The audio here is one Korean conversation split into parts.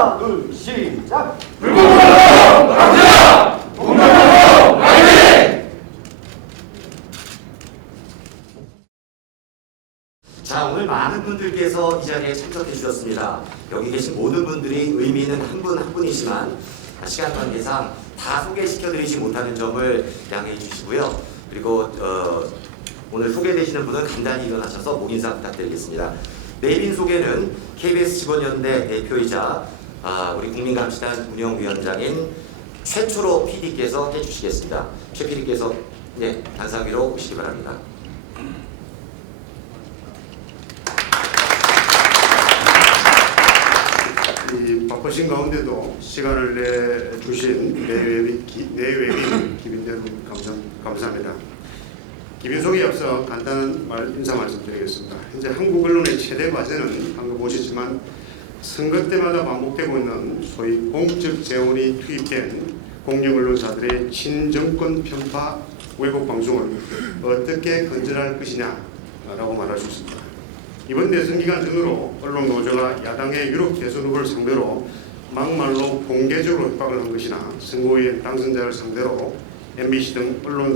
하나, 둘, 시작! 불공정으로 강자! 공정으로 강자! 자, 오늘 많은 분들께서 이 자리에 참석해 주셨습니다. 여기 계신 모든 분들이 의미 있는 한 분 한 분이지만 시간 관계상 다 소개시켜 드리지 못하는 점을 양해해 주시고요. 그리고 오늘 소개되시는 분은 간단히 일어나셔서 목인사 부탁드리겠습니다. 내빈 소개는 KBS 직원연대 대표이자 우리 국민감시단 운영위원장인 최초로 PD께서 해주시겠습니다. 최 PD께서 단상 위로 오시기 바랍니다. 이 바쁘신 가운데도 시간을 내주신 내외빈 기빈 여러분 감사합니다. 기빈 소개에 앞서 간단한 인사 말씀드리겠습니다. 현재 한국 언론의 최대 과제는 방금 보시지만 선거 때마다 반복되고 있는 소위 공적 재원이 투입된 공영 언론사들의 친정권 편파 왜곡 방송을 어떻게 건전할 것이냐라고 말할 수 있습니다. 이번 대선 기간 전후로 언론 노조가 야당의 유력 대선 후보를 상대로 막말로 공개적으로 협박을 한 것이나 선거위원 당선자를 상대로 MBC 등 언론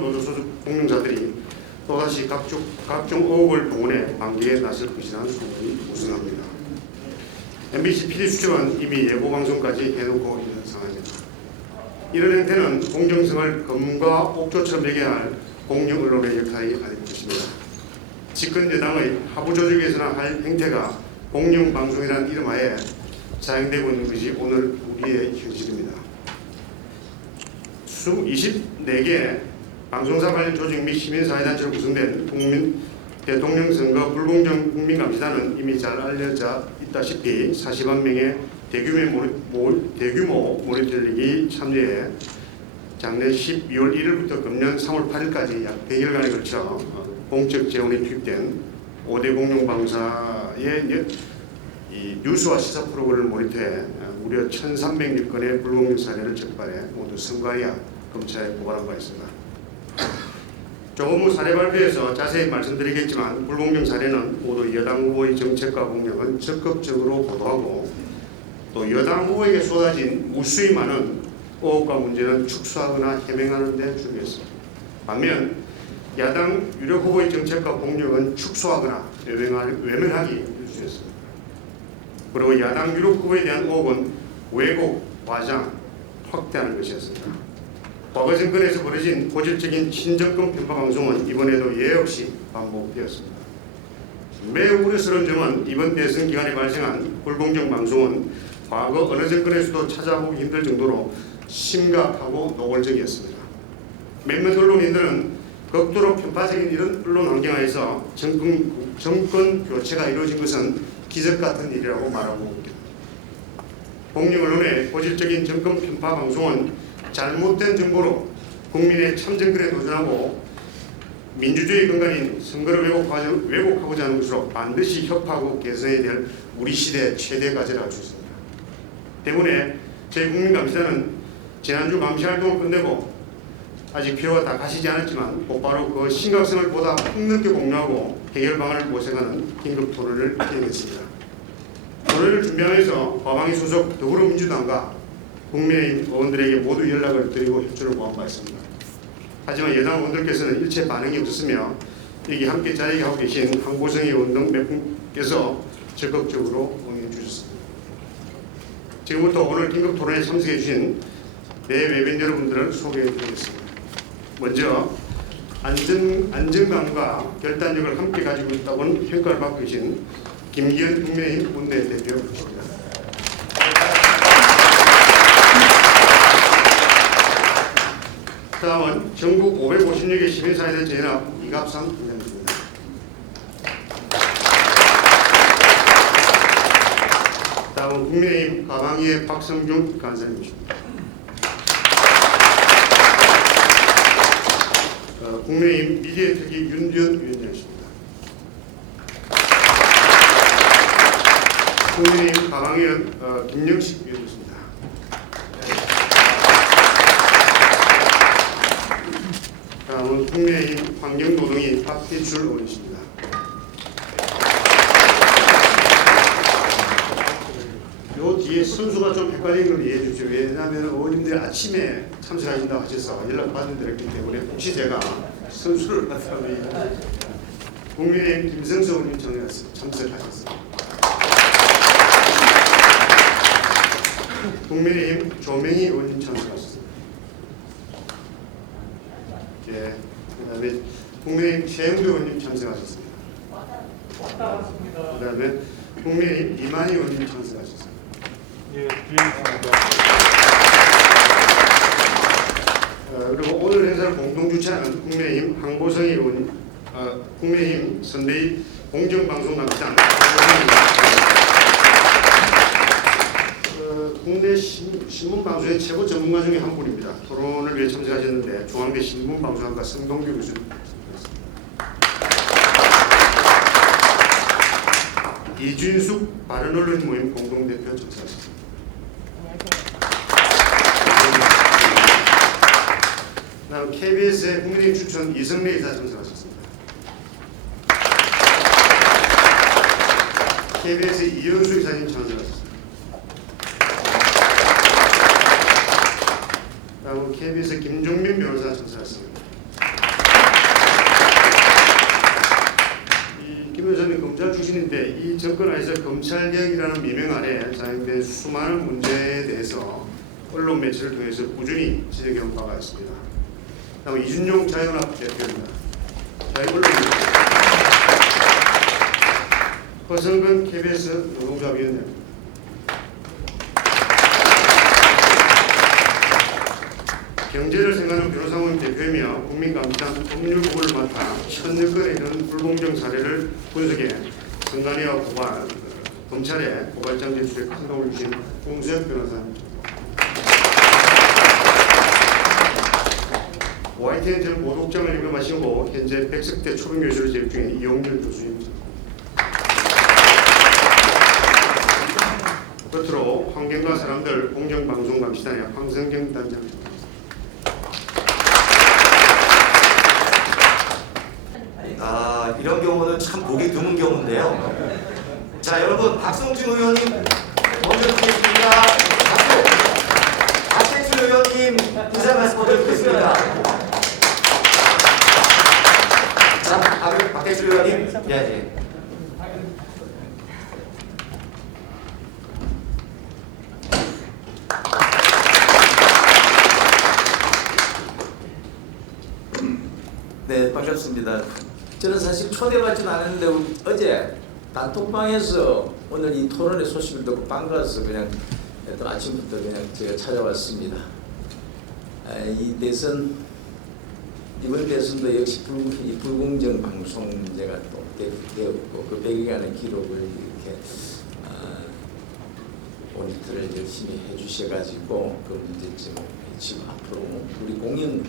노조 소속 공영사들이 또다시 각종 의혹을 동원해 반기에 나설 것이라는 소문이 무성합니다. MBC PD 수첩은 이미 예고 방송까지 해놓고 있는 상황입니다. 이런 행태는 공정성을 검과 옥조처럼 매개할 공영 언론의 역할이 아닐 것입니다. 집권 여당의 하부 조직에서나 할 행태가 공영방송이라는 이름하에 자행되고 있는 것이 오늘 우리의 현실입니다. 24개 방송사 관련 조직 및 시민사회단체로 구성된 대통령 선거 불공정 국민감시단은 이미 잘 알려져 있다시피 40만 명의 대규모 모니터링이 참여해 작년 12월 1일부터 금년 3월 8일까지 약 100일간에 걸쳐 공적 재원이 투입된 5대 공영방사의 뉴스와 시사 프로그램을 모니터해 무려 1,300여 건의 불공정 사례를 적발해 모두 선관위와 검찰에 고발한 바 있습니다. 조금 후 사례 발표에서 자세히 말씀드리겠지만 불공정 사례는 모두 여당 후보의 정책과 공약을 적극적으로 보도하고 또 여당 후보에게 쏟아진 무수히 많은 의혹과 문제는 축소하거나 해명하는 데 주력했습니다. 반면 야당 유력 후보의 정책과 공약은 축소하거나 외면하기 일쑤였습니다. 그리고 야당 유력 후보에 대한 의혹은 왜곡, 과장, 확대하는 것이었습니다. 과거 정권에서 벌어진 고질적인 친정권 편파 방송은 이번에도 예외 없이 반복되었습니다. 매우 우려스러운 점은 이번 대선 기간에 발생한 불공정 방송은 과거 어느 정권에서도 찾아보기 힘들 정도로 심각하고 노골적이었습니다. 몇몇 언론인들은 극도로 편파적인 이런 언론 환경하에서 정권 교체가 이루어진 것은 기적 같은 일이라고 말하고 있습니다. 공영 언론의 고질적인 정권 편파 방송은 잘못된 정보로 국민의 참정권에 도전하고 민주주의 근간인 선거를 왜곡하고자 하는 것으로 반드시 협파하고 개선해야 될 우리 시대 최대 과제라고 할 수 있습니다. 때문에 저희 국민감시단은 지난주 감시활동을 끝내고 아직 필요가 다 가시지 않았지만 곧바로 그 심각성을 보다 폭넓게 공유하고 해결 방안을 모색하는 긴급 토론을 진행했습니다. 토론을 준비하면서 과방위 소속 더불어민주당과 국민의힘 의원들에게 모두 연락을 드리고 협조를 구한 바 있습니다. 하지만 여당 의원들께서는 일체 반응이 없었으며 여기 함께 자리하고 계신 황보성의 의원 등 몇 분께서 적극적으로 응해 주셨습니다. 지금부터 오늘 긴급 토론에 참석해 주신 내외빈 여러분들을 소개해 드리겠습니다. 먼저 안정감과 결단력을 함께 가지고 있다고는 평가를 받고 계신 김기현 국민의힘 원내대표입니다. 다음은 전국 556개 시민사회단체 연합 이갑상 위원장입니다. 다음은 국민의힘 가방위의 박성준 간사님이십니다. 국민의힘 미디어특위 윤지현 위원장이십니다. 국민의힘 가방위원 김영식 위원장이십니다. 다음은 국민의힘 환경노동위 박희출 의원이십니다. 요 뒤에 이 선수가 좀 헷갈린 걸 이해해 주십시오. 왜냐하면 의원님들이 아침에 참석하신다고 하셔서 연락받은 대로 했기 때문에 혹시 제가 선수를 맡아면 국민의힘 김성수 의원님 참석하셨습니다. 국민의힘 조명희 의원님 참석하셨습니다. 예, 그다음에 국민의힘 최영두 의원님 참석하셨습니다. 그다음에 국민의힘 이만희 의원님 참석하셨습니다. 예, 기회있습니다. 그리고 오늘 행사를 공동 주최하는 국민의힘 황보성희 의원님, 국민의힘 선대위 공정방송감시단 국내 신문방송의 최고 전문가 중에 한 분입니다. 토론을 위해 참석하셨는데 중앙대 신문방송학과 성동규 교수님, 이준숙 바른언론 모임 공동대표 참석하셨습니다. 다음 KBS의 국민의힘 추천 이성래 이사 참석하셨습니다. KBS의 이현수 이사님 참석하셨습니다. 다음 KBS 김종민 변호사 참석하셨습니다. 김 변호사님 검찰 출신인데 이 정권 안에서 검찰개혁이라는 미명 아래 자행된 수많은 문제에 대해서 언론 매체를 통해서 꾸준히 지적해온 바가 있습니다. 다음 이준용 자유연합 대표입니다. 자유언론입니다. 허성근 KBS 노동조합위원장입니다. 경제를 생각하는 변호사원 대표이며 국민감시단 법률부를 맡아 천여건에 이른 불공정 사례를 분석해 선관위와 고발, 검찰에 고발장 제출에 큰 도움을 주신 홍수혁 변호사입니다. YTN 전 모독장을 임명하시고 현재 백석대 초등교수를 재직 중인 이용렬 교수입니다. 끝으로 환경과 사람들 공정방송감시단의 황성경 단장입니다. 이런 경우는 참 보기 드문 경우인데요. 자, 여러분 박성준 의원님 먼저 듣겠습니다. 박태출 의원님 인사 말씀 먼저 듣겠습니다. 자, 박태출 의원님, 예. 네, 반갑습니다. 저는 사실 초대받지는 않았는데 어제 단톡방에서 오늘 이 토론의 소식을 듣고 반가워서 그냥 또 아침부터 그냥 제가 찾아왔습니다. 이 대선, 이번 대선도 역시 불공정 방송 문제가 또 되었고 그 100일간의 기록을 이렇게 모니터를 열심히 해주셔가지고 그 문제점을 지금 앞으로 우리 공연이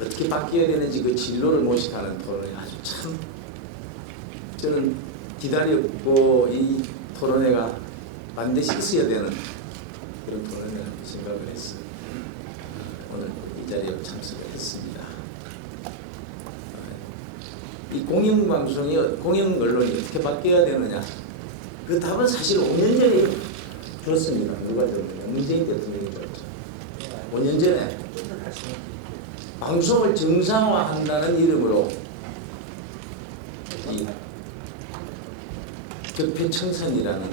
어떻게 바뀌어야 되는지 그 진로를 모색하는 토론이 아주 참 저는 기다렸고 이 토론회가 반드시 있어야 되는 그런 토론회라고 생각을 해서 오늘 이 자리에 참석을 했습니다. 이 공영방송이 공영 언론이 어떻게 바뀌어야 되느냐 그 답은 사실 5년 전에 줬습니다. 누가 줬느냐 문재인 대통령이 줬죠. 5년 전에 방송을 정상화한다는 이름으로 이 적폐청산이라는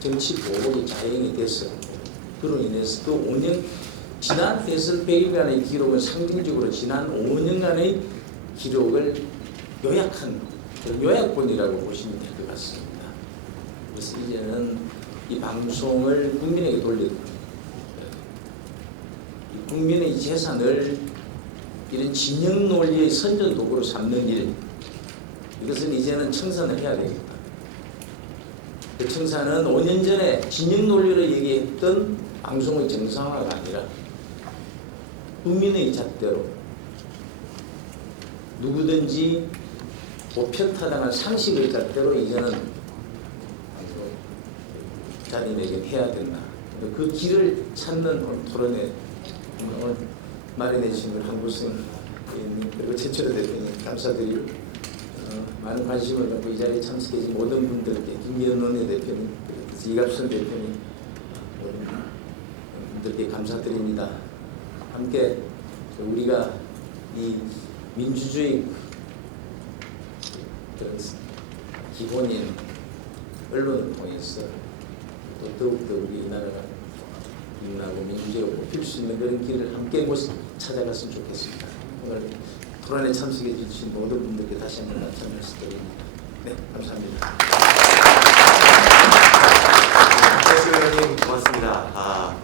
정치 보복이 자행이 됐어. 그로 인해서 또 5년 지난 대선 100일간의 기록은 상징적으로 지난 5년간의 기록을 요약한 요약본이라고 보시면 될 것 같습니다. 그래서 이제는 이 방송을 국민에게 돌리고 국민의 재산을 이런 진영 논리의 선전 도구로 삼는 일, 이것은 이제는 청산을 해야 되겠다. 그 청산은 5년 전에 진영 논리로 얘기했던 방송의 정상화가 아니라 국민의 잣대로 누구든지 보편타당한 상식의 잣대로 이제는 자리매김 해야 된다. 그 길을 찾는 토론회 오늘 마련해 주신 한국성 의원님 그리고 최철호 대표님 감사드리고 많은 관심을 갖고 이 자리에 참석해 주신 모든 분들께 김기현 원내대표님 이갑선 대표님 분들께 감사드립니다. 함께 우리가 이 민주주의 기본인 언론을 통해서 또 더욱더 우리나라가 민주하고 민주주의로 뽑힐 수 있는 그런 길을 함께 찾아갔으면 좋겠습니다. 오늘 토론에 참석해 주신 모든 분들께 다시 한번 감사를 드립니다. 네, 감사합니다. 박철수 의원님 고맙습니다.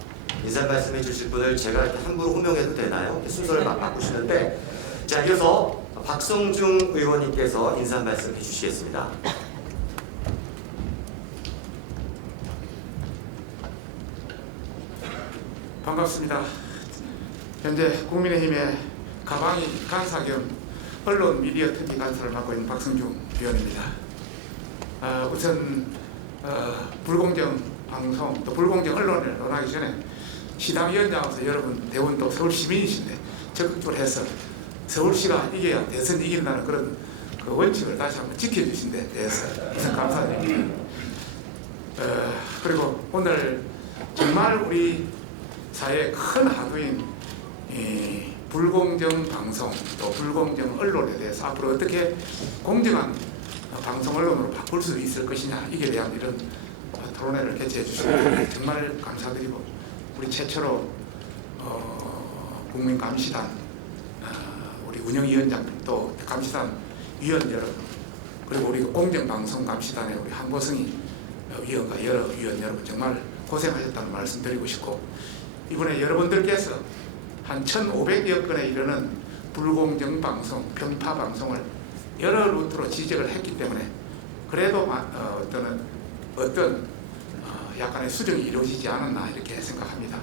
인사 말씀해 주실 분을 제가 이렇게 함부로 호명해도 되나요? 순서를 막 바꾸시는데, 자, 이어서 박성중 의원님께서 인사 말씀해 주시겠습니다. 반갑습니다. 현재 국민의힘의 가방이 간사 겸 언론 미디어 특위 간사를 맡고 있는 박성중 의원입니다. 우선 불공정 방송 또 불공정 언론을 논하기 전에 시당위원장으로서 여러분 대원도 서울 시민이신데 적극적으로 해서 서울시가 이겨야 대선 이긴다는 그런 그 원칙을 다시 한번 지켜주신 데 대해서 우선 감사드립니다. 그리고 오늘 정말 우리 사회의 큰 하도인 이 불공정 방송 또 불공정 언론에 대해서 앞으로 어떻게 공정한 방송 언론으로 바꿀 수 있을 것이냐, 이게 대한 이런 토론회를 개최해 주셔서 정말 감사드리고, 우리 최초로 국민감시단 우리 운영위원장님 또 감시단 위원 여러분, 그리고 우리 공정방송감시단의 우리 한보승이 위원과 여러 위원 여러분 정말 고생하셨다는 말씀 드리고 싶고, 이번에 여러분들께서 한 1,500여 건에 이르는 불공정 방송, 편파 방송을 여러 루트로 지적을 했기 때문에 그래도 어떤 약간의 수정이 이루어지지 않았나 이렇게 생각합니다.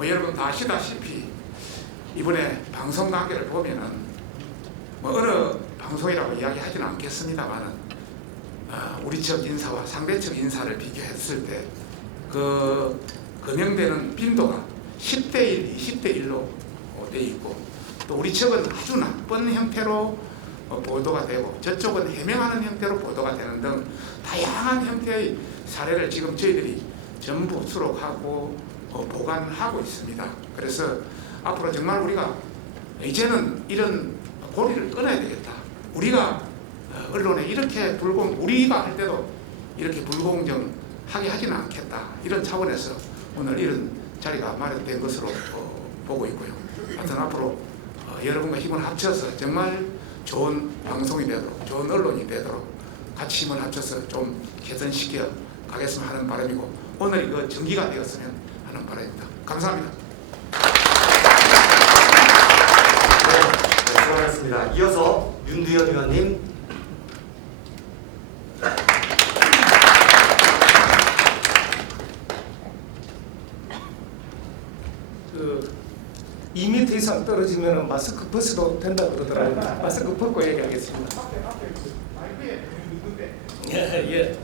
여러분 다 아시다시피 이번에 방송 관계를 보면은 어느 방송이라고 이야기하지는 않겠습니다만은 우리 측 인사와 상대 측 인사를 비교했을 때 그 금형되는 빈도가 10대 1, 20대 1로 돼 있고, 또 우리 측은 아주 나쁜 형태로 보도가 되고 저쪽은 해명하는 형태로 보도가 되는 등 다양한 형태의 사례를 지금 저희들이 전부 수록하고 보관하고 있습니다. 그래서 앞으로 정말 우리가 이제는 이런 고리를 끊어야 되겠다. 우리가 언론에 이렇게 우리가 할 때도 이렇게 불공정하게 하지는 않겠다. 이런 차원에서 오늘 이런 자리가 마련된 것으로 보고 있고요. 하여튼 앞으로 여러분과 힘을 합쳐서 정말 좋은 방송이 되도록, 좋은 언론이 되도록 같이 힘을 합쳐서 좀 개선시켜 가겠으면 하는 바람이고, 오늘 이거 정기가 되었으면 하는 바람입니다. 감사합니다. 네, 수고하셨습니다. 이어서 윤두현 의원님. 그 2m 이상 떨어지면 마스크 벗어도 된다 그러더라고요. 마스크 벗고 얘기하겠습니다. 예.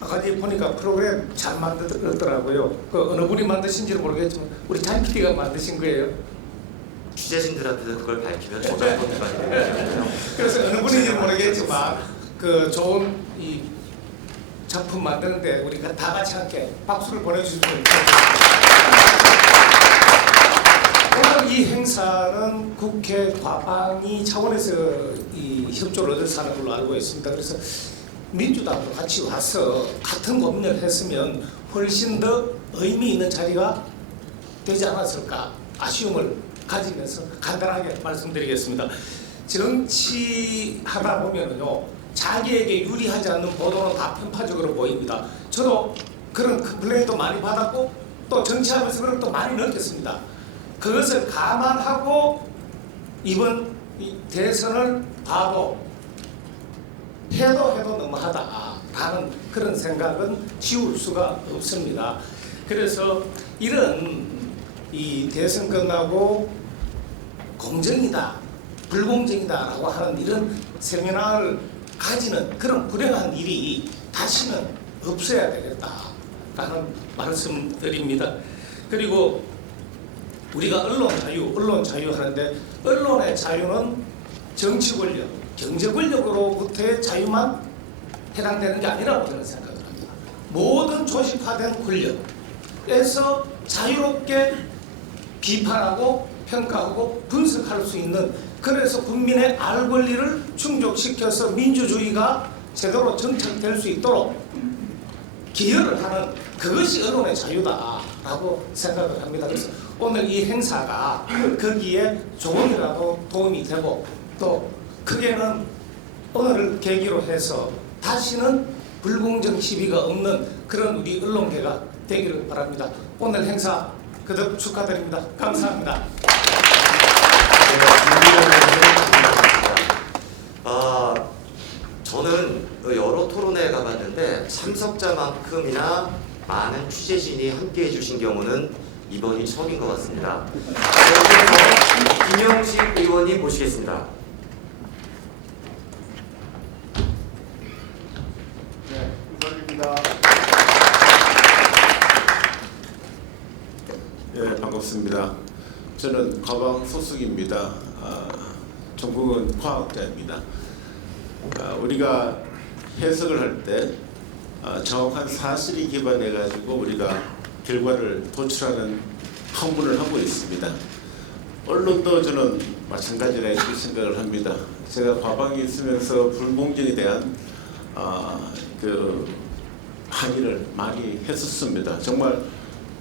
아까 보니까 프로그램 잘 만들었더라고요. 그 어느 분이 만드신지는 모르겠지만 우리 장 PD가 만드신 거예요. 취재진들한테도 그걸 밝히면 저작권 위반이 되거든요. 그래서 어느 분인지는 모르겠지만 그 좋은 이 작품 만드는데 우리가 다 같이 함께 박수를 보내주시면 좋겠습니다. 오늘 이 행사는 국회 과방위 차원에서 이 협조를 얻어서 하는 걸로 알고 있습니다. 그래서 민주당도 같이 와서 같은 고민을 했으면 훨씬 더 의미 있는 자리가 되지 않았을까 아쉬움을 가지면서 간단하게 말씀드리겠습니다. 정치하다 보면은요, 자기에게 유리하지 않는 보도는 다 편파적으로 보입니다. 저도 그런 컴플레인도 많이 받았고 또 정치하면서 그런 것도 많이 느꼈습니다. 그것을 감안하고 이번 대선을 봐도 해도 너무하다라는 그런 생각은 지울 수가 없습니다. 그래서 이런 이 대선 끝나고 공정이다, 불공정이다라고 하는 이런 세미나를 가지는 그런 불행한 일이 다시는 없어야 되겠다라는 말씀드립니다. 그리고 우리가 언론 자유 하는데 언론의 자유는 정치 권력, 경제 권력으로부터의 자유만 해당되는 게 아니라고 저는 생각을 합니다. 모든 조직화된 권력에서 자유롭게 비판하고 평가하고 분석할 수 있는, 그래서 국민의 알 권리를 충족시켜서 민주주의가 제대로 정착될 수 있도록 기여를 하는, 그것이 언론의 자유다라고 생각을 합니다. 그래서 오늘 이 행사가 거기에 조금이라도 도움이 되고, 또 크게는 오늘을 계기로 해서 다시는 불공정 시비가 없는 그런 우리 언론계가 되기를 바랍니다. 오늘 행사 거듭 축하드립니다. 감사합니다. 저는 여러 토론회에 가봤는데 참석자만큼이나 많은 취재진이 함께해 주신 경우는 이번이 처음인 것 같습니다. 그래서 김영식 의원님 모시겠습니다. 네, 이상입니다. 예, 반갑습니다. 저는 과방 소속입니다. 전공은 과학자입니다. 우리가 해석을 할 때 정확한 사실에 기반해 가지고 우리가 결과를 도출하는 학문을 하고 있습니다. 언론도 저는 마찬가지라 이렇게 생각을 합니다. 제가 과방에 있으면서 불공정에 대한 그 항의를 많이 했었습니다. 정말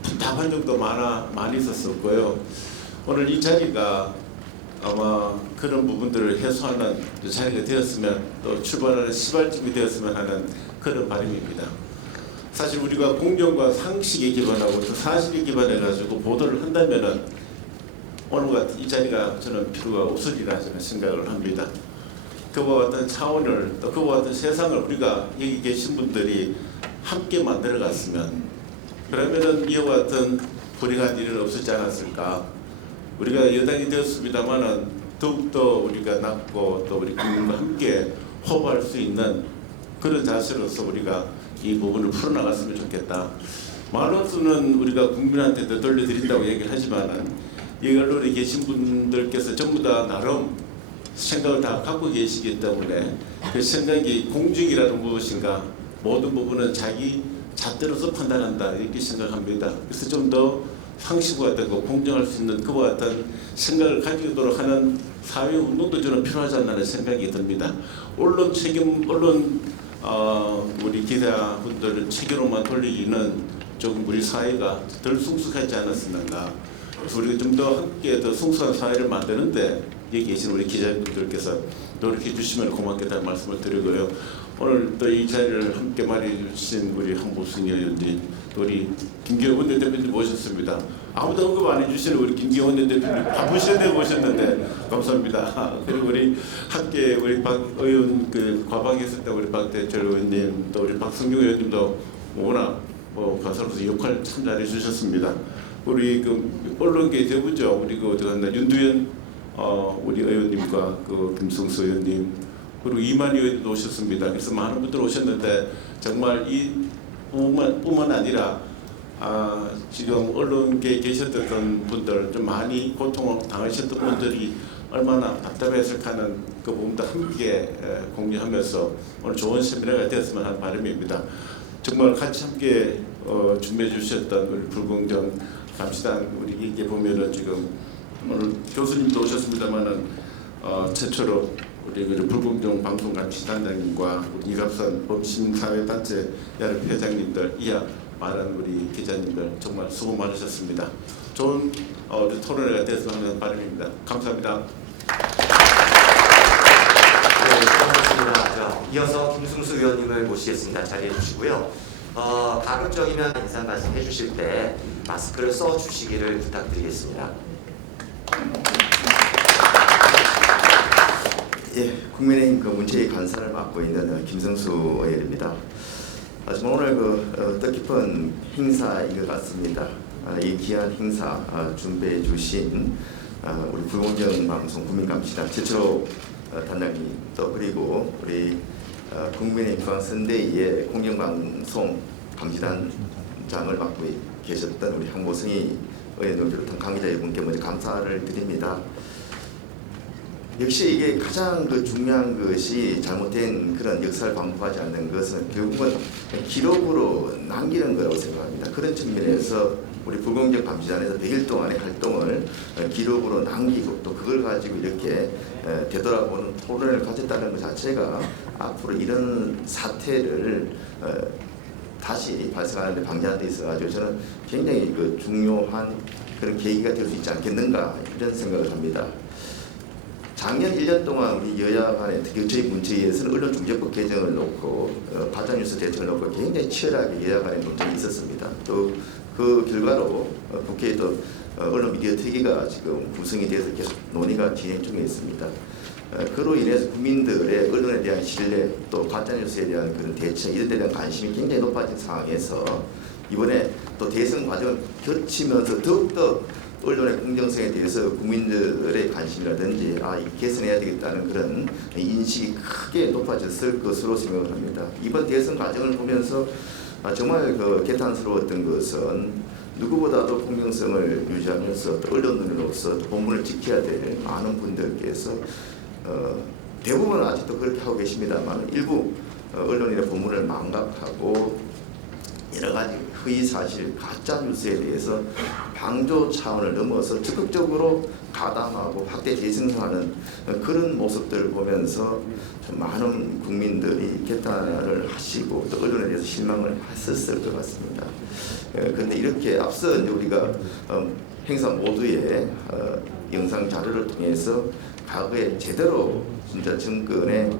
답답한 정도 많이 있었었고요. 오늘 이 자리가 아마 그런 부분들을 해소하는 자리가 되었으면, 또 출발하는 시발점이 되었으면 하는 그런 바람입니다. 사실 우리가 공정과 상식에 기반하고 또 사실에 기반해 가지고 보도를 한다면은 오늘 같은 이 자리가 저는 필요가 없으리라 저는 생각을 합니다. 그와 같은 차원을, 또 그와 같은 세상을 우리가 여기 계신 분들이 함께 만들어 갔으면, 그러면은 이와 같은 불행한 일은 없었지 않았을까. 우리가 여당이 되었습니다만은 더욱더 우리가 낫고 또 우리 국민과 함께 호흡할 수 있는 그런 자세로서 우리가 이 부분을 풀어나갔으면 좋겠다. 말로서는 우리가 국민한테 되돌려드린다고 얘기를 하지만은 이 언론에 계신 분들께서 전부 다 나름 생각을 다 갖고 계시기 때문에 그 생각이 공정이라는 무엇인가, 모든 부분은 자기 잣대로서 판단한다 이렇게 생각합니다. 그래서 좀 더 상식과 되고 공정할 수 있는 그와 같은 생각을 가지도록 하는 사회 운동도 저는 필요하지 않나 생각이 듭니다. 언론 책임, 우리 기자분들은 책임으로만 돌리기는 조금 우리 사회가 덜 성숙하지 않았었는가. 그래서 우리가 좀 더 함께 더 성숙한 사회를 만드는데 여기 계신 우리 기자분들께서 노력해 주시면 고맙겠다는 말씀을 드리고요. 오늘 또 이 자리를 함께 마련해 주신 우리 한보승 의원님, 또 우리 김기현 원내대표님 모셨습니다. 아무도 언급 안 해주시는 우리 김기현 원내대표님 바쁘신데 모셨는데 감사합니다. 그리고 우리 함께 우리 박 의원 그 과방에 있을 때 우리 박대철 의원님, 또 우리 박성중 의원님도 워낙 가사로서 역할 참 잘해 주셨습니다. 우리 그 언론계 대부죠. 우리 그 윤두현 우리 의원님과 그 김성수 의원님, 그리고 이만희 의원도 오셨습니다. 그래서 많은 분들 오셨는데 정말 이 뿐만 아니라 지금 언론계에 계셨던 분들, 좀 많이 고통을 당하셨던 분들이 얼마나 답답했을까 하는 그 부분도 함께 공유하면서 오늘 좋은 세미나가 되었으면 하는 바람입니다. 정말 같이 함께 준비해 주셨던 우리 불공정 감시단, 우리 이게 보면은 지금 오늘 교수님도 오셨습니다만은 최초로 우리 불공정 방송 감시단장님과 이갑선 범심사회단체 연합 회장님들, 이하 많은 우리 기자님들 정말 수고 많으셨습니다. 좋은 우리 토론회가 됐으면 하는 바람입니다. 감사합니다. 네, 수고하셨습니다. 이어서 김승수 의원님을 모시겠습니다. 자리해 주시고요. 가급적이면 인사 말씀 해주실 때 마스크를 써주시기를 부탁드리겠습니다. 예, 국민의힘 그 문체위 간사를 맡고 있는 김성수 의원입니다. 정말 오늘 뜻깊은 행사인 것 같습니다. 이 귀한 행사 준비해 주신 우리 불공정 방송 국민감시단 최초로 단장님, 또 그리고 우리 국민의힘 중앙선대위의 공영방송 감시단장을 맡고 계셨던 우리 한보승 의원을 비롯한 관계자 여러분께 먼저 감사를 드립니다. 역시 이게 가장 중요한 것이 잘못된 그런 역사를 반복하지 않는 것은 결국은 기록으로 남기는 거라고 생각합니다. 그런 측면에서 우리 불공정 감시단에서 100일 동안의 활동을 기록으로 남기고 또 그걸 가지고 이렇게 되돌아보는 토론을 가졌다는 것 자체가 앞으로 이런 사태를 다시 발생하는 데 방지하는 데 있어가지고 저는 굉장히 중요한 그런 계기가 될 수 있지 않겠는가 이런 생각을 합니다. 작년 1년 동안 우리 여야 간에 특히 저희 문체위에서는 언론중재법 개정을 놓고 가짜뉴스 대책을 놓고 굉장히 치열하게 여야 간에 논쟁이 있었습니다. 또 그 결과로 국회에 또 언론 미디어 특위가 지금 구성이 돼서 계속 논의가 진행 중에 있습니다. 그로 인해서 국민들의 언론에 대한 신뢰 또 가짜뉴스에 대한 그런 대책 이런 데 대한 관심이 굉장히 높아진 상황에서 이번에 또 대선 과정을 겹치면서 더욱더 언론의 공정성에 대해서 국민들의 관심이라든지 이 개선해야 되겠다는 그런 인식이 크게 높아졌을 것으로 생각을 합니다. 이번 대선 과정을 보면서 정말 개탄스러웠던 것은 누구보다도 공정성을 유지하면서 또 언론으로서 본분을 지켜야 될 많은 분들께서 대부분은 아직도 그렇게 하고 계십니다만 일부 언론인의 본분을 망각하고 여러 가지 허위 사실, 가짜 뉴스에 대해서 방조 차원을 넘어서 적극적으로 가담하고 확대 재생산하는 그런 모습들을 보면서 좀 많은 국민들이 개탄을 하시고 또 언론에 대해서 실망을 했었을 것 같습니다. 그런데 이렇게 앞서 이제 우리가 행사 모두의 영상 자료를 통해서 과거에 제대로 진짜 정권의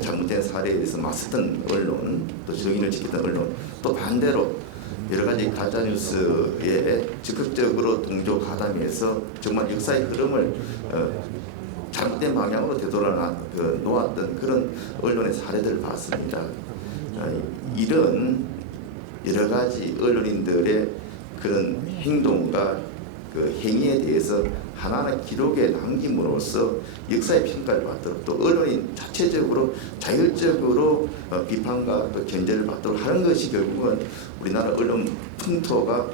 잘못된 사례에 대해서 맞섰던 언론, 또 정의를 지켰던 언론, 또 반대로 여러 가지 가짜뉴스에 적극적으로 동조 가담해서 정말 역사의 흐름을 잘못된 방향으로 되돌아 놓았던 그런 언론의 사례들을 봤습니다. 이런 여러 가지 언론인들의 그런 행동과 행위에 대해서 하나하나 기록에 남김으로써 역사의 평가를 받도록 또 언론인 자체적으로 자율적으로 비판과 또 견제를 받도록 하는 것이 결국은 우리나라 언론 풍토가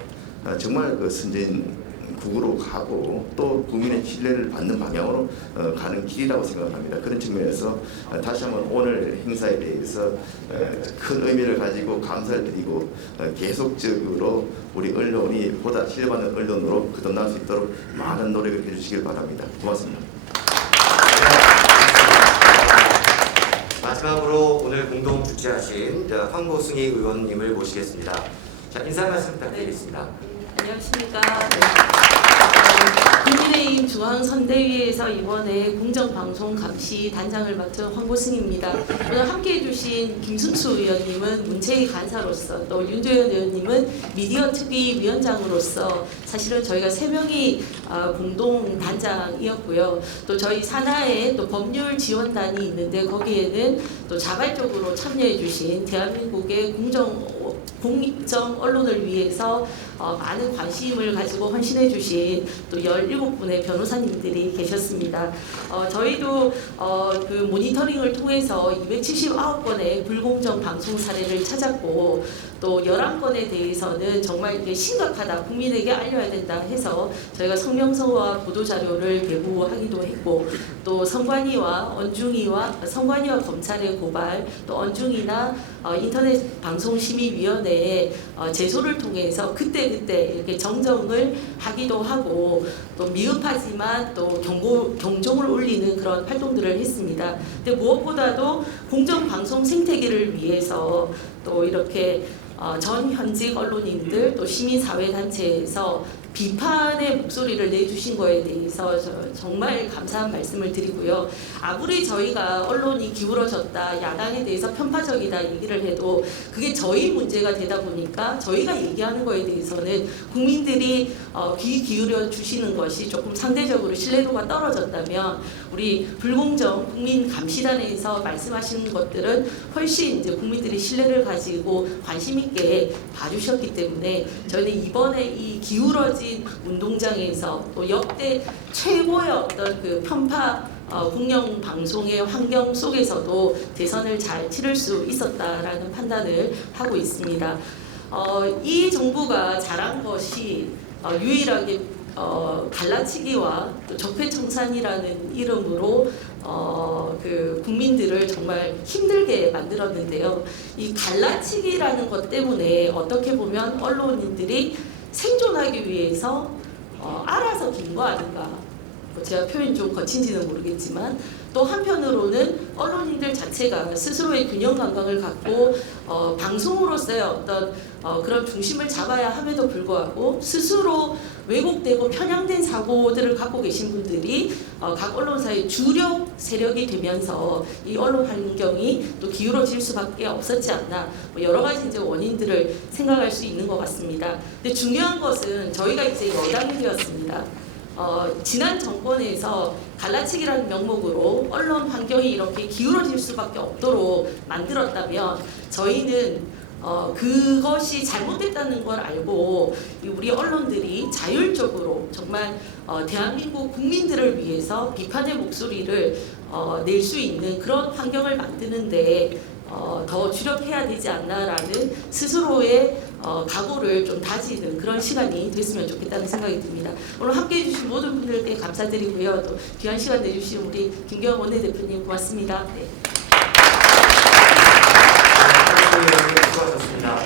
정말 선진국으로 가고 또 국민의 신뢰를 받는 방향으로 가는 길이라고 생각합니다. 그런 측면에서 다시 한번 오늘 행사에 대해서 큰 의미를 가지고 감사를 드리고 계속적으로 우리 언론이 보다 신뢰받는 언론으로 거듭날 수 있도록 많은 노력을 해주시길 바랍니다. 고맙습니다. 마지막으로 오늘 공동 주최하신 황보승희 의원님을 모시겠습니다. 자, 인사 말씀 부탁드리겠습니다. 안녕하십니까. 국민의힘 중앙선대위에서 이번에 공정방송감시 단장을 맡은 황보승입니다. 오늘 함께해 주신 김승수 의원님은 문체위 간사로서 또 윤도현 의원님은 미디어 특위 위원장으로서 사실은 저희가 3명이 공동 단장이었고요. 또 저희 산하에 또 법률 지원단이 있는데 거기에는 또 자발적으로 참여해 주신 대한민국의 공정 언론을 위해서 많은 관심을 가지고 헌신해 주신 또 17분의 변호사님들이 계셨습니다. 저희도 그 모니터링을 통해서 279건의 불공정 방송 사례를 찾았고 또 11건에 대해서는 정말 이게 심각하다, 국민에게 알려야 된다 해서 저희가 성명서와 보도자료를 배부하기도 했고 또 성관위와 검찰의 고발, 또 언중이나 인터넷 방송심의위원회에 제소를 통해서 그때 이렇게 정정을 하기도 하고 또 미흡하지만 또 경종을 울리는 그런 활동들을 했습니다. 근데 무엇보다도 공정방송 생태계를 위해서 또 이렇게 전 현직 언론인들 또 시민사회단체에서 비판의 목소리를 내주신 거에 대해서 정말 감사한 말씀을 드리고요. 아무리 저희가 언론이 기울어졌다, 야당에 대해서 편파적이다 얘기를 해도 그게 저희 문제가 되다 보니까 저희가 얘기하는 거에 대해서는 국민들이 귀 기울여 주시는 것이 조금 상대적으로 신뢰도가 떨어졌다면 우리 불공정 국민감시단에서 말씀하시는 것들은 훨씬 이제 국민들이 신뢰를 가지고 관심 있게 봐주셨기 때문에 저희는 이번에 이 기울어진 운동장에서 또 역대 최고의 어떤 그 편파 공영 방송의 환경 속에서도 대선을 잘 치를 수 있었다라는 판단을 하고 있습니다. 이 정부가 잘한 것이 유일하게 갈라치기와 또 적폐청산이라는 이름으로 그 국민들을 정말 힘들게 만들었는데요. 이 갈라치기라는 것 때문에 어떻게 보면 언론인들이 생존하기 위해서 알아서 긴 거 아닌가. 제가 표현이 좀 거친지는 모르겠지만 또 한편으로는 언론인들 자체가 스스로의 균형 감각을 갖고 방송으로서의 어떤 그런 중심을 잡아야 함에도 불구하고 스스로 왜곡되고 편향된 사고들을 갖고 계신 분들이 각 언론사의 주력 세력이 되면서 이 언론 환경이 또 기울어질 수밖에 없었지 않나, 뭐 여러 가지 이제 원인들을 생각할 수 있는 것 같습니다. 근데 중요한 것은 저희가 이제 여당이 되었습니다. 지난 정권에서 갈라치기라는 명목으로 언론 환경이 이렇게 기울어질 수밖에 없도록 만들었다면 저희는 그것이 잘못됐다는 걸 알고 우리 언론들이 자율적으로 정말 대한민국 국민들을 위해서 비판의 목소리를 낼 수 있는 그런 환경을 만드는데 더 주력해야 되지 않나라는 스스로의 각오를 좀 다지는 그런 시간이 됐으면 좋겠다는 생각이 듭니다. 오늘 함께해 주신 모든 분들께 감사드리고요. 또 귀한 시간 내주신 우리 김경원 원내대표님 고맙습니다. 네. 수고하셨습니다.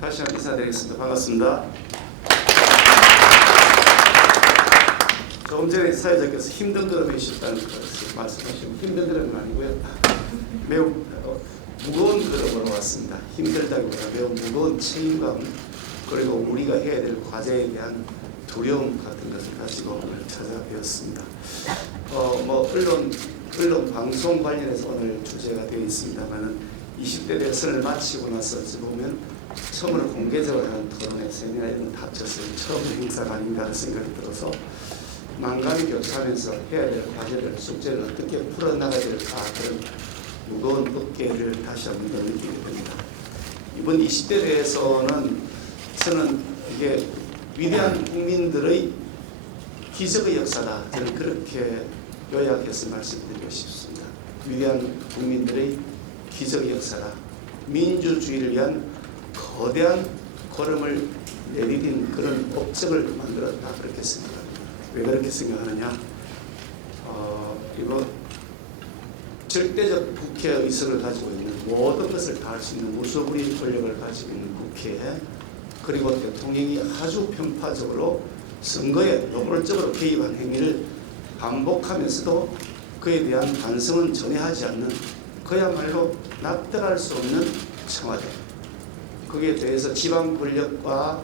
다시 한번 인사드리겠습니다. 반갑습니다. 조금 전에 사회자께서 힘든 걸음이 있었다는 것을 말씀하시면 힘든 걸음은 아니고요. 매우 무거운 걸음으로 왔습니다. 힘들다기보다 매우 무거운 책임감, 그리고 우리가 해야 될 과제에 대한 두려움 같은 것을 가지고 오늘 찾아뵈었습니다. 언론 방송 관련해서 오늘 주제가 되어 있습니다만은 20대 대선을 마치고 나서 보면 처음으로 공개적으로 하는 토론회, 세미나 이런 거 합쳐서 처음 행사가 아닌가 하는 생각이 들어서 만감이 교차하면서 해야 될 과제를, 숙제를 어떻게 풀어나가야 될까, 그런 무거운 어깨를 다시 한번 더 느끼게 됩니다. 이번 20대 대해서는 저는 이게 위대한 국민들의 기적의 역사다, 저는 그렇게 요약해서 말씀드리고 싶습니다. 위대한 국민들의 기적의 역사다. 민주주의를 위한 거대한 걸음을 내디딘 그런 업적을 만들었다, 그렇게 생각합니다. 왜 그렇게 생각하느냐? 이거 절대적 국회 의석을 가지고 있는, 모든 것을 다 할 수 있는 무소불위 권력을 가지고 있는 국회에, 그리고 대통령이 아주 편파적으로 선거에 노골적으로 개입한 행위를 반복하면서도 그에 대한 반성은 전혀 하지 않는, 그야말로 납득할 수 없는 청와대. 거기에 대해서 지방 권력과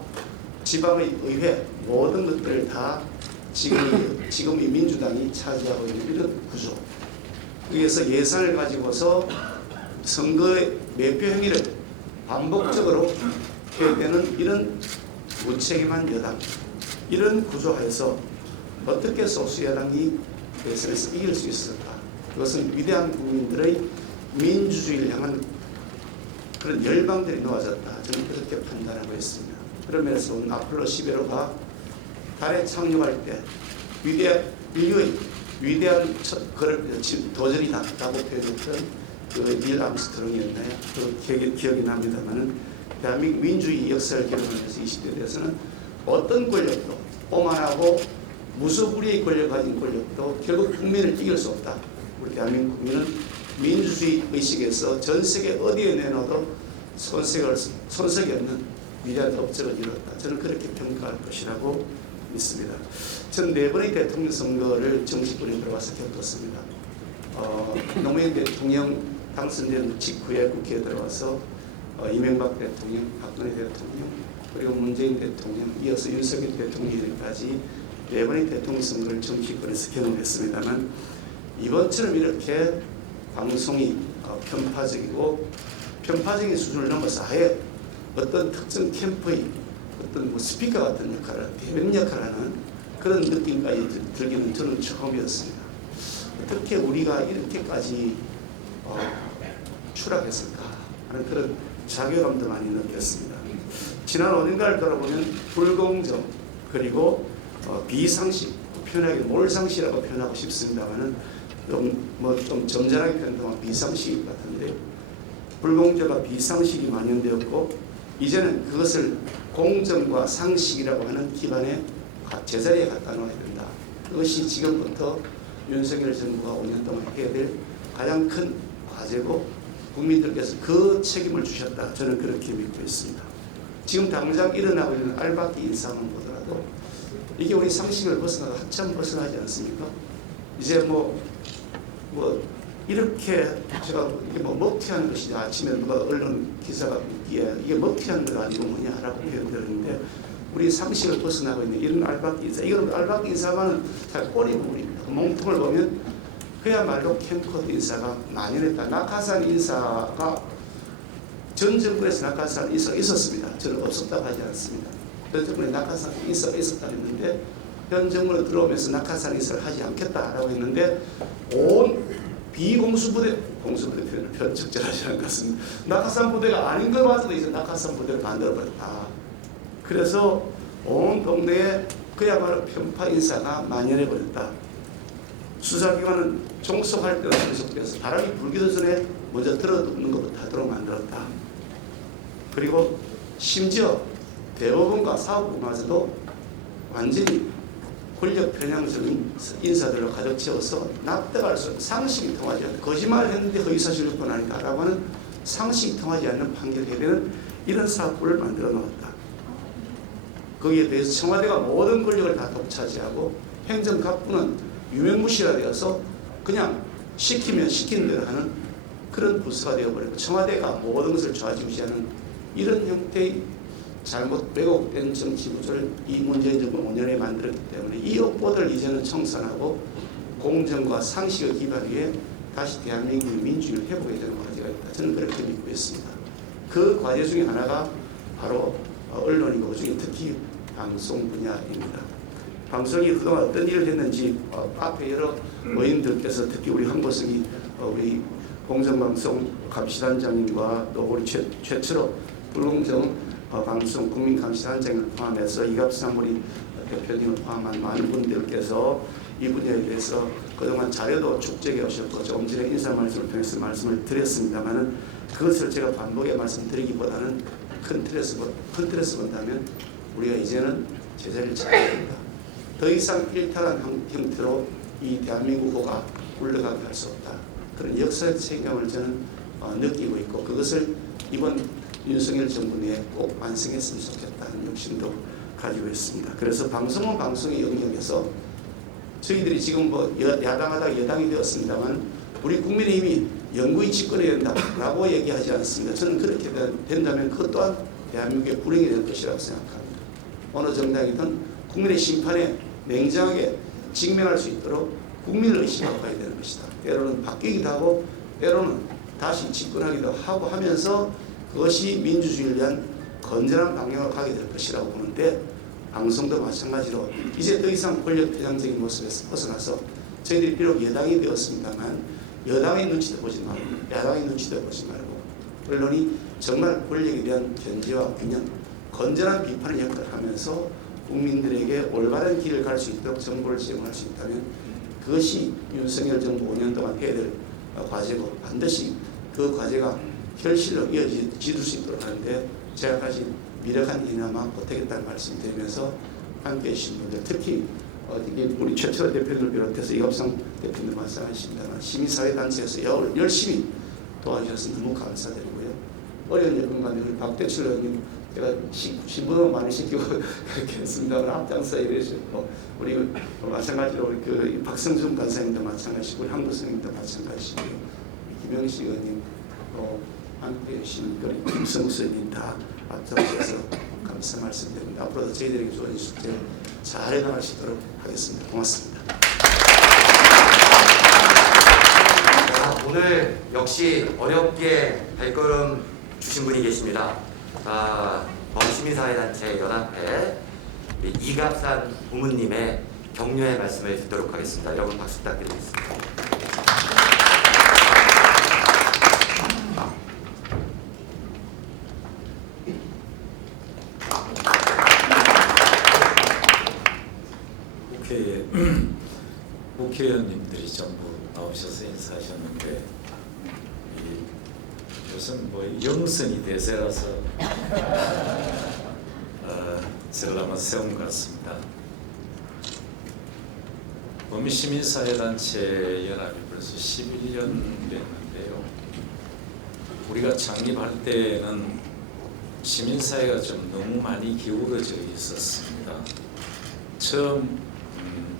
지방의 의회, 모든 것들을 다 지금의 민주당이 차지하고 있는 이런 구조. 거기에서 예산을 가지고서 선거의 매표 행위를 반복적으로 해야 되는 이런 무책임한 여당, 이런 구조하에서 어떻게 소수여당이 대선에서 이길 수 있을까? 그것은 위대한 국민들의 민주주의를 향한 그런 열망들이 놓아졌다, 저는 그렇게 판단하고 있습니다. 그런 면에서 아폴로 11호가 달에 착륙할 때 인류의 위대한 도전이다라고 표현했던 닐 암스트롱이었나요? 그 기억이 납니다만은 대한민국 민주주의 역사를 기록하면서 20대 대해서는 어떤 권력도, 오만하고 무소불위의 권력을 가진 권력도 결국 국민을 이길 수 없다. 우리 대한민국 국민은 민주주의 의식에서 전 세계 어디에 내놔도 손색이 없는 위대한 업적을 이뤘다, 저는 그렇게 평가할 것이라고 믿습니다. 전 4번의 대통령 선거를 정치권에 들어와서 겪었습니다. 노무현 대통령 당선된 직후에 국회에 들어와서 이명박 대통령, 박근혜 대통령, 그리고 문재인 대통령, 이어서 윤석열 대통령까지 4번의 대통령 선거를 정치권에서 경험했습니다만, 이번처럼 이렇게 방송이 편파적인 수준을 넘어서 아예 어떤 특정 캠프의 어떤 스피커 같은 역할을, 대변 역할을 하는 그런 느낌까지 들기는 저는 처음이었습니다. 어떻게 우리가 이렇게까지 추락했을까 하는 그런 자괴감도 많이 느꼈습니다. 지난 5년간을 돌아보면 불공정, 그리고 비상식, 표현하기 몰상식이라고 표현하고 싶습니다만은 좀 점잖하게 표현하면 비상시기 같은데 불공정과 비상식이 만연되었고 이제는 그것을 공정과 상식이라고 하는 기반에 제자리에 갖다 놓아야 된다. 그것이 지금부터 윤석열 정부가 5년 동안 해야 될 가장 큰 과제고 국민들께서 그 책임을 주셨다. 저는 그렇게 믿고 있습니다. 지금 당장 일어나고 있는 알박기 인사만 보더라도 이게 우리 상식을 벗어나고 한참 벗어나지 않습니까? 이제 뭐 이렇게 제가 이게 뭐 먹튀하는 것이냐 아침에 누가 언론 기사가 이게 먹튀하는 건 아니고 뭐냐라고 표현되는데 우리 상식을 벗어나고 있는 이런 알박기 인사 이건 알박기 인사만은 잘 꼬리 부분입니다. 그 몸통을 보면 그야말로 캠코더 인사가 만연했다. 낙하산 인사가 전 정부에서 낙하산 인사가 있었습니다. 저는 없었다고 하지 않습니다. 전 정부에 낙하산 인사가 있었다고 했는데 현 정부로 들어오면서 낙하산 인사를 하지 않겠다라고 했는데 온 비공수부대 표현을 적절하지 않은 것 같습니다. 낙하산 부대가 아닌 것마저도 이제 낙하산 부대를 만들어버렸다. 그래서 온 동네에 그야말로 편파 인사가 만연해버렸다. 수사기관은 종속할 때가 계속돼서 바람이 불기도 전에 먼저 들어눕는 것부터 하도록 만들었다. 그리고 심지어 대법원과 사법부마저도 완전히 권력 편향적인 인사들로 가득 채워서 납득할 수 없는 상식이 통하지 않는 거짓말을 했는데 허위사실 유포는 아니다라고 하는 상식이 통하지 않는 판결이 되는 이런 사법부를 만들어 놓았다. 거기에 대해서 청와대가 모든 권력을 다 독차지하고 행정각부는 유명무실화 되어서 그냥 시키면 시키는 대로 하는 그런 부서가 되어버리고 청와대가 모든 것을 좌지우지하는 이런 형태의 잘못 왜곡된 정치 구조를 이 문재인 정부 5년에 만들었기 때문에 이 업보들 이제는 청산하고 공정과 상식의 기반 위에 다시 대한민국의 민주주의를 회복해야 되는 과제가 있다. 저는 그렇게 믿고 있습니다. 그 과제 중에 하나가 바로 언론이고 그중에 특히 방송 분야입니다. 방송이 그동안 어떤 일을 했는지 앞에 여러 의원님들께서 특히 우리 한보승이 우리 공정방송 감시단장님과 또 우리 최초로 불공정 방송 국민감시단장을 포함해서 이갑상 우리 대표님을 포함한 많은 분들께서 이 분야에 대해서 그동안 자료도 축적해 오셨고 조금 전에 인사 말씀을 통해서 말씀을 드렸습니다만은 그것을 제가 반복해 말씀드리기보다는 큰 틀에서 본다면 우리가 이제는 제자리를 찾아야 됩니다. 더 이상 일탈한 형태로 이 대한민국 호가 굴러가게 할 수 없다. 그런 역사적 책임을 저는 느끼고 있고 그것을 이번 윤석열 정부 내에 꼭 완성했으면 좋겠다는 욕심도 가지고 있습니다. 그래서 방송은 방송의 영역에서 저희들이 지금 뭐 야당하다 여당이 되었습니다만 우리 국민의힘이 영구히 집권해야 된다라고 얘기하지 않습니다. 저는 그렇게 된다면 그것 또한 대한민국의 불행이 될 것이라고 생각합니다. 어느 정당이든 국민의 심판에 냉정하게 직면할 수 있도록 국민을 의식하고 가야 되는 것이다. 때로는 바뀌기도 하고 때로는 다시 집권하기도 하고 하면서 그것이 민주주의를 위한 건전한 방향으로 가게 될 것이라고 보는데 방송도 마찬가지로 이제 더 이상 권력 편향적인 모습에서 벗어나서 저희들이 비록 여당이 되었습니다만 여당의 눈치도 보지 말고 야당의 눈치도 보지 말고 언론이 정말 권력에 대한 견제와 균형 건전한 비판의 역할을 하면서 국민들에게 올바른 길을 갈 수 있도록 정보를 제공할 수 있다면 그것이 윤석열 정부 5년 동안 해야 될 과제고 반드시 그 과제가 현실로 이어질 수 있도록 하는데 제가 가진 미력한 일이나마 보태겠다는 말씀드리면서 함께해 주신 분들 특히 우리 최철 대표님을 비롯해서 이갑상 대표님 말씀하십니다만 시민사회단체에서 열심히 도와주셔서 너무 감사드리고요. 어려운 여건 가운데 우리 박대출 의원님 제가 신부도 많이 시키고 그렇게 했습니다만 앞장서 이러셨고 우리 마찬가지로 우리 그 박성준 간사님도 마찬가지고 우리 한국성님도 마찬가지고 김영식 의원님 또 함께 계신 우리 김성수 의원님 다 앞장서서 감사 말씀드립니다. 앞으로도 저희들에게 좋은 숙제 잘 해나갈 수 있도록 하겠습니다. 고맙습니다. 오늘 역시 어렵게 발걸음 주신 분이 계십니다. 시민사회단체 연합회 이갑산 부모님의 격려의 말씀을 듣도록 하겠습니다. 여러분 박수 부탁드리겠습니다. 국회의원님들이 전부 나오셔서 인사하셨는데 요즘 뭐 영선이 대세라서 저를 아마 세운 것 같습니다. 범시민사회단체 연합이 벌써 11년 됐는데요. 우리가 창립할 때는 시민사회가 좀 너무 많이 기울어져 있었습니다. 처음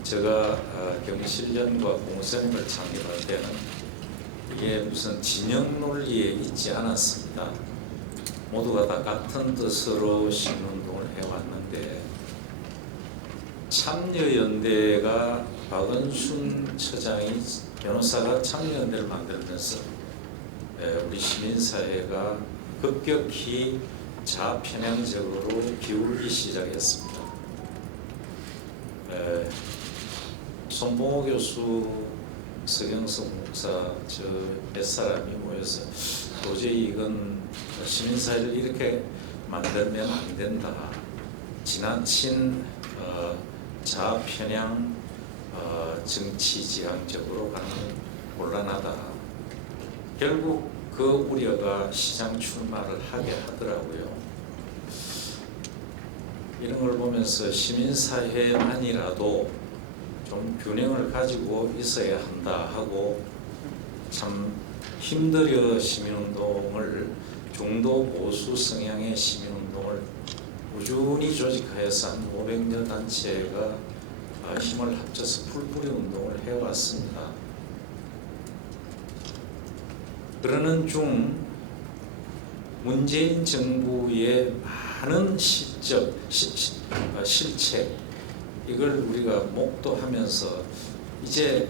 제가 경실련과 공선임을 창립할 때는 이게 무슨 진영 논리에 있지 않았습니다. 모두가 다 같은 뜻으로 시민운동을 해왔는데 참여연대가 박은순 처장이 변호사가 참여연대를 만들면서 우리 시민사회가 급격히 좌편향적으로 기울기 시작했습니다. 손봉호 교수, 서경석 목사, 저 몇 사람이 모여서 도저히 이건 시민사회를 이렇게 만들면 안 된다. 지나친 좌편향 정치지향적으로 가는 곤란하다. 결국 그 우려가 시장 출마를 하게 하더라고요. 이런 걸 보면서 시민사회만이라도 좀 균형을 가지고 있어야 한다 하고 참 힘들여 시민운동을 중도 보수 성향의 시민운동을 꾸준히 조직하여서 한 500여 단체가 힘을 합쳐서 풀뿌리 운동을 해왔습니다. 그러는 중 문재인 정부의 많은 실책 이걸 우리가 목도하면서 이제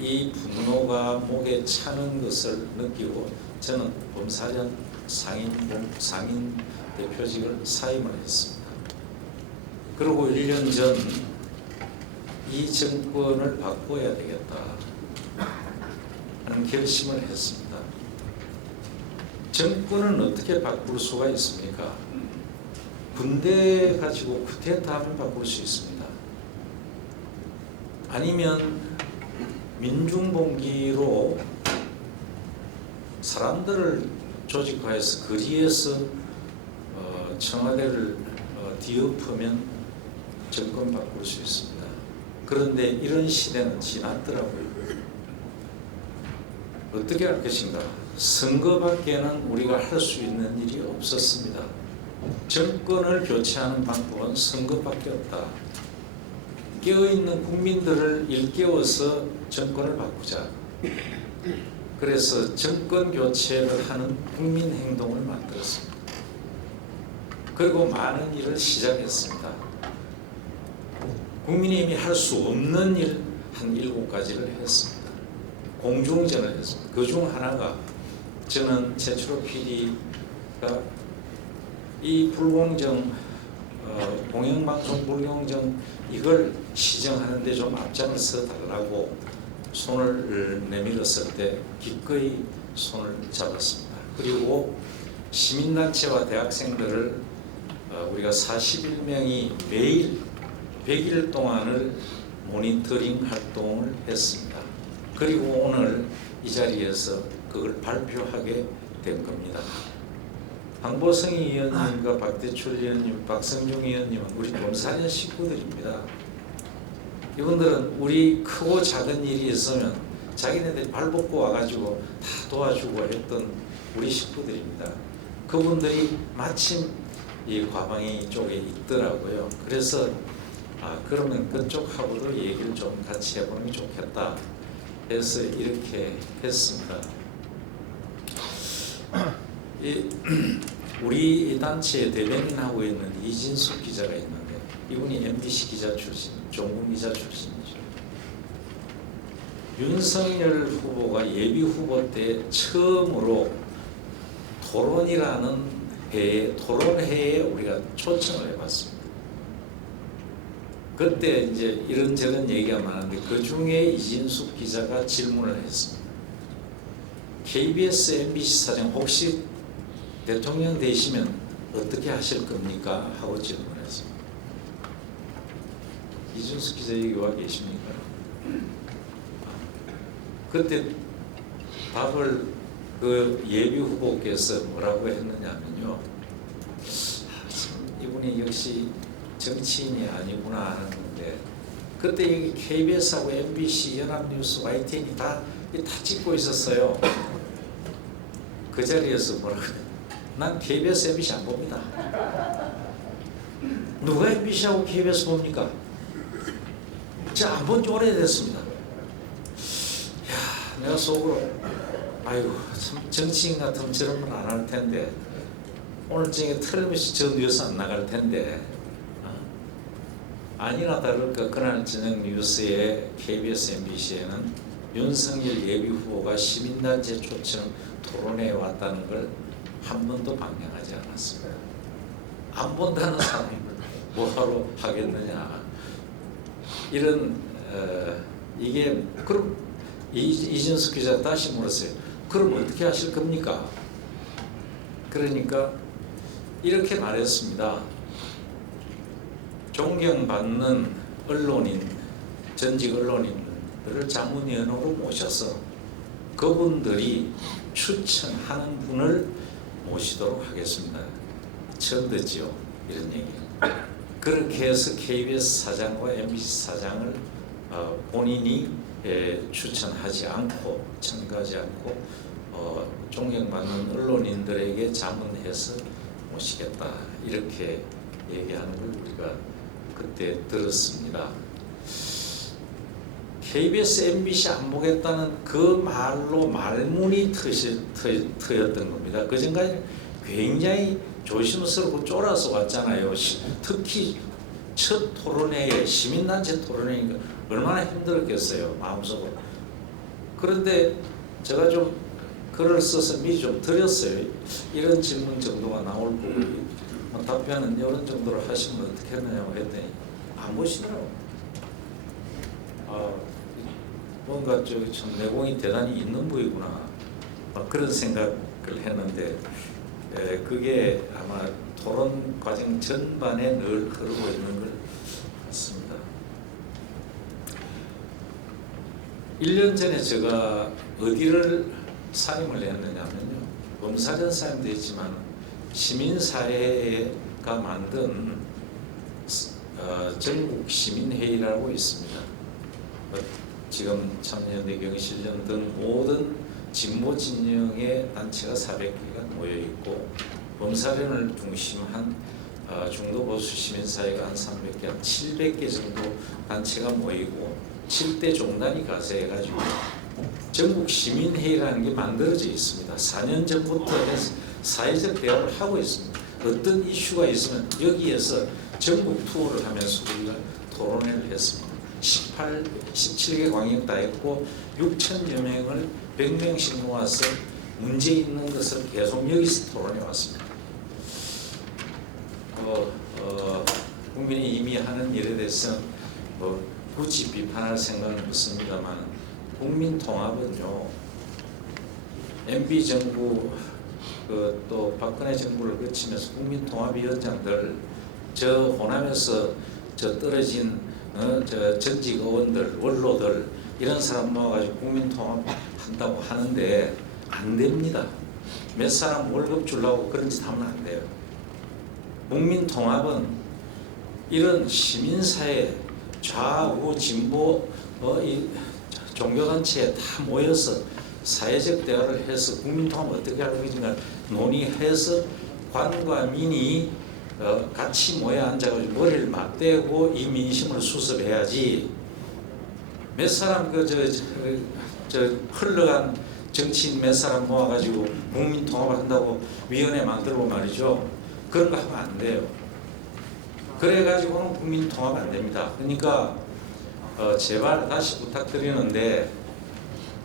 이 분노가 목에 차는 것을 느끼고 저는 범사련 상인 대표직을 사임을 했습니다. 그리고 1년 전 이 정권을 바꿔야 되겠다 하는 결심을 했습니다. 정권은 어떻게 바꿀 수가 있습니까? 군대 가지고 쿠데타하면 바꿀 수 있습니다. 아니면 민중봉기로 사람들을 조직화해서 거리에서 청와대를 뒤엎으면 정권 바꿀 수 있습니다. 그런데 이런 시대는 지났더라고요. 어떻게 할 것인가? 선거밖에는 우리가 할 수 있는 일이 없었습니다. 정권을 교체하는 방법은 선거밖에 없다. 깨어있는 국민들을 일깨워서 정권을 바꾸자. 그래서 정권 교체를 하는 국민행동을 만들었습니다. 그리고 많은 일을 시작했습니다. 국민의힘이 할 수 없는 일 한 7가지를 했습니다. 공중전을 했습니다. 그중 하나가 저는 최초로 PD가 이 불공정, 공영방송 불공정 이걸 시정하는데 좀 앞장서 달라고 손을 내밀었을 때 기꺼이 손을 잡았습니다. 그리고 시민단체와 대학생들을 우리가 41명이 매일 100일 동안을 모니터링 활동을 했습니다. 그리고 오늘 이 자리에서 그걸 발표하게 된 겁니다. 황보승 의원님과 박대출 의원님, 박성중 의원님은 우리 범사련 식구들입니다. 이분들은 우리 크고 작은 일이 있으면 자기네들이 발벗고 와가지고 다 도와주고 했던 우리 식구들입니다. 그분들이 마침 이 과방위 쪽에 있더라고요. 그래서 그러면 그쪽하고도 얘기를 좀 같이 해보는 게 좋겠다 해서 이렇게 했습니다. 우리 단체의 대변인하고 있는 이진숙 기자가 있는데 이분이 MBC 기자 출신, 종군 기자 출신이죠. 윤석열 후보가 예비 후보 때 처음으로 토론이라는 토론회에 우리가 초청을 해봤습니다. 그때 이제 이런저런 얘기가 많은데 그 중에 이진숙 기자가 질문을 했습니다. KBS, MBC 사장 혹시 대통령 되시면 어떻게 하실 겁니까? 하고 질문했습니다. 이준숙 기자 여기 와 계십니까? 그때 답을 그 예비 후보께서 뭐라고 했느냐면요. 참 이분이 역시 정치인이 아니구나 하는 건데, 그때 여기 KBS하고 MBC, 연합뉴스, YTN이 다 찍고 있었어요. 그 자리에서 뭐라고 해요? 난 KBS, MBC 안 봅니다. 누가 MBC하고 KBS 봅니까? 제가 안 본 지 오래됐습니다. 야, 내가 속으로 아이고 참 정치인 같으면 저런 말 안 할 텐데, 오늘 저녁에 틀림없이 저 뉴스 안 나갈 텐데, 아니나 다를까 그날 저녁 뉴스에 KBS, MBC에는 윤석열 예비 후보가 시민단체 초청 토론회에 왔다는 걸 한 번도 방영하지 않았습니다. 안 본다는 사람이 뭐하러 하겠느냐. 이런 이게 그럼 이진숙 기자 다시 물었어요. 그럼 어떻게 하실 겁니까? 그러니까 이렇게 말했습니다. 존경받는 언론인, 전직 언론인들을 자문위원으로 모셔서 그분들이 추천하는 분을 모시도록 하겠습니다. 처음 듣지요, 이런 얘기. 그렇게 해서 KBS 사장과 MBC 사장을 본인이 추천하지 않고, 청구하지 않고 존경받는 언론인들에게 자문해서 모시겠다, 이렇게 얘기하는 걸 우리가 그때 들었습니다. KBS, MBC 안 보겠다는 그 말로 말문이 트였던 겁니다. 그 전까지 굉장히 조심스럽고 쫄아서 왔잖아요. 특히 첫 토론회에, 시민단체 토론회니까 얼마나 힘들었겠어요, 마음속으로. 그런데 제가 좀 글을 써서 미리 좀 드렸어요. 이런 질문 정도가 나올 거고 답변은 이런 정도로 하시면 어떻게 하냐고 했더니 안 보시더라고요. 뭔가 저기 참 내공이 대단히 있는 분이구나, 그런 생각을 했는데, 그게 아마 토론 과정 전반에 늘 흐르고 있는 걸 같습니다. 1년 전에 제가 어디를 사임을 했느냐면요, 범사전 사임도 했지만 시민사회가 만든 전국 시민회의라고 있습니다. 지금 참여연대, 경실련 등 모든 진보 진영의 단체가 400개가 모여 있고, 범사련을 중심한 중도 보수 시민사회가 한 300개, 한 700개 정도 단체가 모이고 7대 종단이 가세해가지고 전국 시민회의라는 게 만들어져 있습니다. 4년 전부터 사회적 대화를 하고 있습니다. 어떤 이슈가 있으면 여기에서 전국 투어를 하면서 우리가 토론회를 했습니다. 17개 광역 다 했고 6천여 명을 100명씩 모아서 문제 있는 것을 계속 여기서 토론해 왔습니다. 국민이 이미 하는 일에 대해서 굳이 비판할 생각은 없습니다만, 국민 통합은요, MB 정부 또 박근혜 정부를 거치면서 국민 통합위원장들, 저 호남에서 저 떨어진 저 전직 의원들, 원로들 이런 사람 모아가지고 국민 통합한다고 하는데 안 됩니다. 몇 사람 월급 주려고 그런 짓 하면 안 돼요. 국민 통합은 이런 시민사회 좌우 진보 이 종교단체에 다 모여서 사회적 대화를 해서 국민 통합 어떻게 할 것인가 논의해서 관과 민이 같이 모여 앉아가지고 머리를 맞대고 이 민심을 수습해야지, 몇 사람 저 흘러간 정치인 몇 사람 모아가지고 국민 통합을 한다고 위원회 만들고 말이죠. 그런 거 하면 안 돼요. 그래가지고는 국민 통합 안 됩니다. 그러니까 제발 다시 부탁드리는데,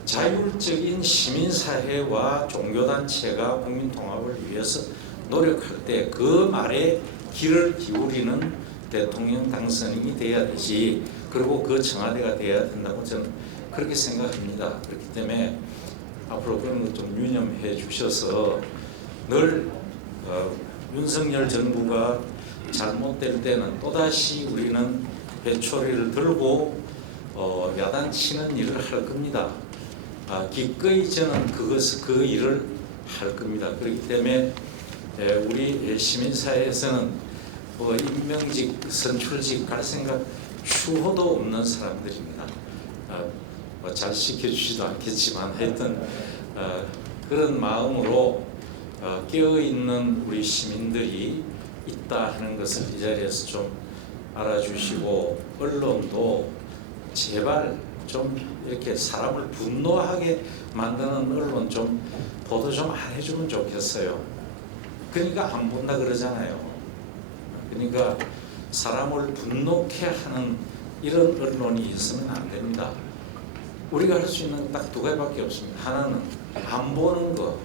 자율적인 시민사회와 종교단체가 국민 통합을 위해서 노력할 때 그 말에 귀를 기울이는 대통령 당선인이 돼야 되지, 그리고 그 청와대가 돼야 된다고 저는 그렇게 생각합니다. 그렇기 때문에 앞으로 그런 것 좀 유념해 주셔서, 늘 윤석열 정부가 잘못될 때는 또다시 우리는 회초리를 들고 야단치는 일을 할 겁니다. 기꺼이 저는 그 일을 할 겁니다. 그렇기 때문에 우리 시민사회에서는 임명직, 선출직 갈 생각 추호도 없는 사람들입니다. 잘 시켜주지도 않겠지만 하여튼 그런 마음으로 깨어있는 우리 시민들이 있다 하는 것을 이 자리에서 좀 알아주시고 언론도 제발 좀 이렇게 사람을 분노하게 만드는 언론 좀 보도 좀 안 해주면 좋겠어요. 그러니까 안 본다 그러잖아요. 그러니까 사람을 분노케 하는 이런 언론이 있으면 안 됩니다. 우리가 할 수 있는 건 딱 두 가지밖에 없습니다. 하나는 안 보는 거,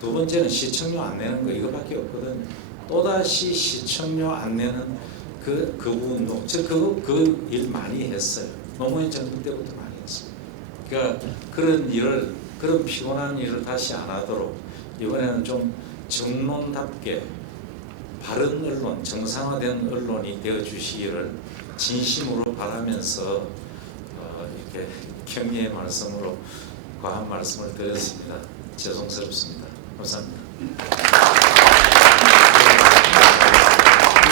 두 번째는 시청료 안 내는 거, 이거밖에 없거든요. 또다시 시청료 안 내는 그 부분도 그 일 많이 했어요. 노무현 정부 때부터 많이 했어요. 그러니까 그런 피곤한 일을 다시 안 하도록 이번에는 좀 정론답게 바른 언론, 정상화된 언론이 되어 주시기를 진심으로 바라면서 이렇게 경의의 말씀으로 과한 말씀을 드렸습니다. 죄송스럽습니다. 감사합니다.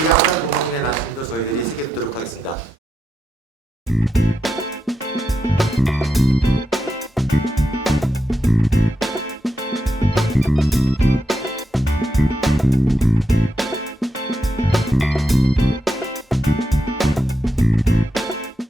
이 양산 부모님의 말씀도 저희들이 새겨듣도록 하겠습니다.